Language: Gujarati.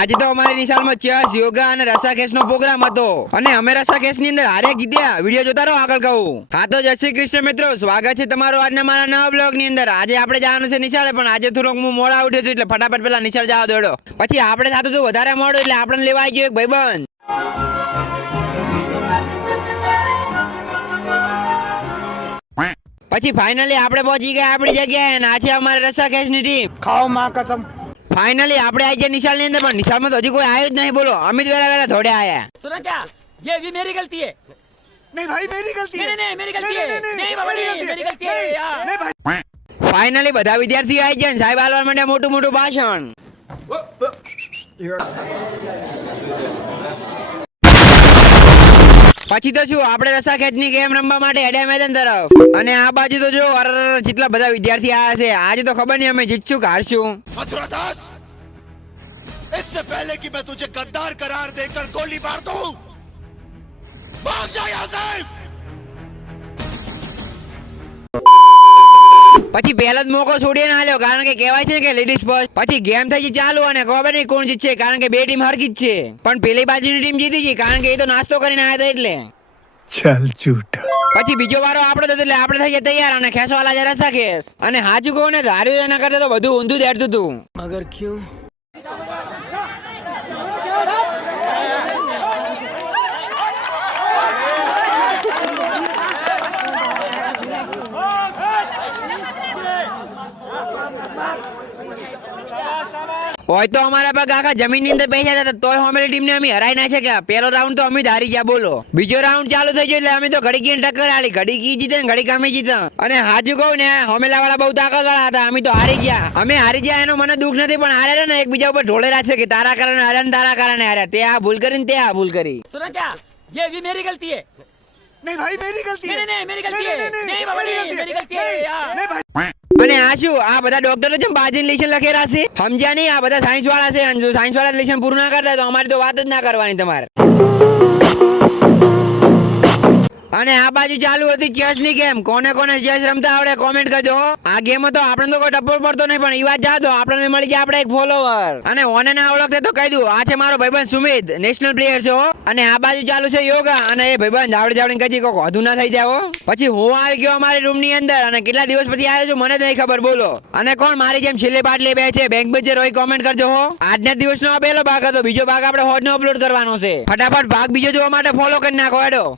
આજે તો અમારી નિશાળમાં ચેસ, યોગા અને રસાકેશનો પ્રોગ્રામ હતો અને અમે રસાકેશની અંદર હારે જીત્યા. વિડિયો જોતા રહો, આગળ કહું. હા તો જય શ્રી કૃષ્ણ મિત્રો, સ્વાગત છે તમારું આજના મારા નવા બ્લોગની અંદર. આજે આપણે જવાનું છે નિશાળે, પણ આજે થોડોક હું મોડા ઉઠ્યો છું એટલે ફટાફટ પેલા નિશાળ જવા દોડો. પછી આપણે સાથે જો વધારે મોડું એટલે આપણને લેવા આવી ગયો એક ભાઈબંધ. પછી ફાઇનલી આપણે પહોંચી ગયા આપણી જગ્યાએ અને આ છે અમારી રસાકેશની ટીમ. ખાઓ માં કસમ. ફાઇનલી આપણે આવી ગયા નિશાળની અંદર, પણ નિશાળમાં તો હજી કોઈ આવ્યું જ નહીં. બોલો, અમિત વેલા વેલા ધોડે આયા. सुना क्या? ये भी मेरी गलती है. नहीं भाई मेरी गलती नहीं नहीं मेरी गलती है. नहीं बाबा नहीं मेरी गलती है यार. नहीं भाई. ફાઇનલી બધા વિદ્યાર્થીઓ આવી ગયા ને સાહેબ આલવા માટે મોટું મોટું ભાષણ. પછી તો શું આપણે રસાકેશની ગેમ રમવા માટે હેડ્યા મેદાન તરફ. અને આ બાજુ તો જો જેટલા બધા વિદ્યાર્થી આવ્યા છે. આજે તો ખબર નહીં અમે જીતશું કે હારશું. मथुरा दास, इससे पहले कि मैं तुझे गद्दार करार देकर गोली मार दूं, भाग जा यहाँ से। પછી પહેલો જ મોકો છોડીને આલ્યો, કારણ કે કહેવાય છે કે લેડીઝ ફર્સ્ટ. પછી ગેમ થઈ ગઈ ચાલુ અને ખબર નહીં કોણ જીતશે, કારણ કે બે ટીમ હરખી જ છે. પણ પેલી બાજુની ટીમ જીતી ગઈ, કારણ કે એ તો નાસ્તો કરીને આવ્યા હતા એટલે. चल झूठा. પછી બીજો વારો આપણો હતો એટલે આપણે થઈ ગયા તૈયાર અને ખેંચવાલા છે રસાકેશ. અને હાચું કહું ને, ધાર્યું એના કરતા તો બધું ઊંધું દેડતું હતું. मगर क्यों? હોય તો અમારા પગ આખા જમીનની અંદર બેસી જતા, તોય હોમેલી ટીમને અમે હરાઈ ના શક્યા. પહેલો રાઉન્ડ તો અમે જ હારી ગયા. બોલો, બીજો રાઉન્ડ ચાલુ થઈ ગયો એટલે અમે તો ઘડી કીને ટક્કર આલી. ઘડી કી જીતે ને ઘડી અમે જીતા. અને હાજુ કહું ને, હોમેલા વાળા બહુ તાકાતવાળા હતા. અમે તો હારી ગયા. અમે હારી ગયા એનો મને દુઃખ નથી, પણ હાર્યા ને એકબીજા ઉપર ઢોળેલા છે કે તારા કારણે હાર્યા ને તારા કારણે હાર્યા. તે આ ભૂલ કરીને તે આ ભૂલ કરી. सुना क्या? ये भी मेरी गलती है. नहीं भाई मेरी गलती नहीं नहीं मेरी गलती है. नहीं बाबा नहीं मेरी गलती है यार. नहीं भाई. અને આ શું, આ બધા ડોક્ટરો છે બાજીન લેશન લખેલા છે, સમજ્યા નહીં? આ બધા સાયન્સ વાળા છે. અને જો સાયન્સ વાળા લેશન પૂરું ના કરતા તો અમારી તો વાત જ ના કરવાની તમારે. અને આ બાજુ ચાલુ હતી ચેસ ની ગેમ. કોને કોને ચેસ રમતા આવડે કોમેન્ટ કરજો. આ ગેમ તો આપણે તો કોઈ ટપ્પો પડતો નહીં, પણ એ વાત જા દો, આપણને મળી જાય આપણે એક ફોલોવર. અને ઓને ના ઓળખતે તો કહી દઉં, આ છે મારો ભાઈબંધ સુમિત, નેશનલ પ્લેયર છે. અને આ બાજુ ચાલુ છે યોગા. અને એ ભાઈબંધ જાવડે જાવડીને કજી કોક વધુ ના થઈ જાવ. પછી હું આવી ગયો અમારી રૂમ ની અંદર અને કેટલા દિવસ પછી આવ્યો છું મને જ નહીં ખબર. બોલો, અને કોણ મારી જેમ છેલ્લે બાટલે બે છે બેંક બેચર હોય કોમેન્ટ કરજો હો. આજના દિવસનો આ પહેલો ભાગ હતો, બીજો ભાગ આપણે હોજનો અપલોડ કરવાનો છે. ફટાફટ ભાગ બીજો જોવા માટે ફોલો કરી નાખો હેડો.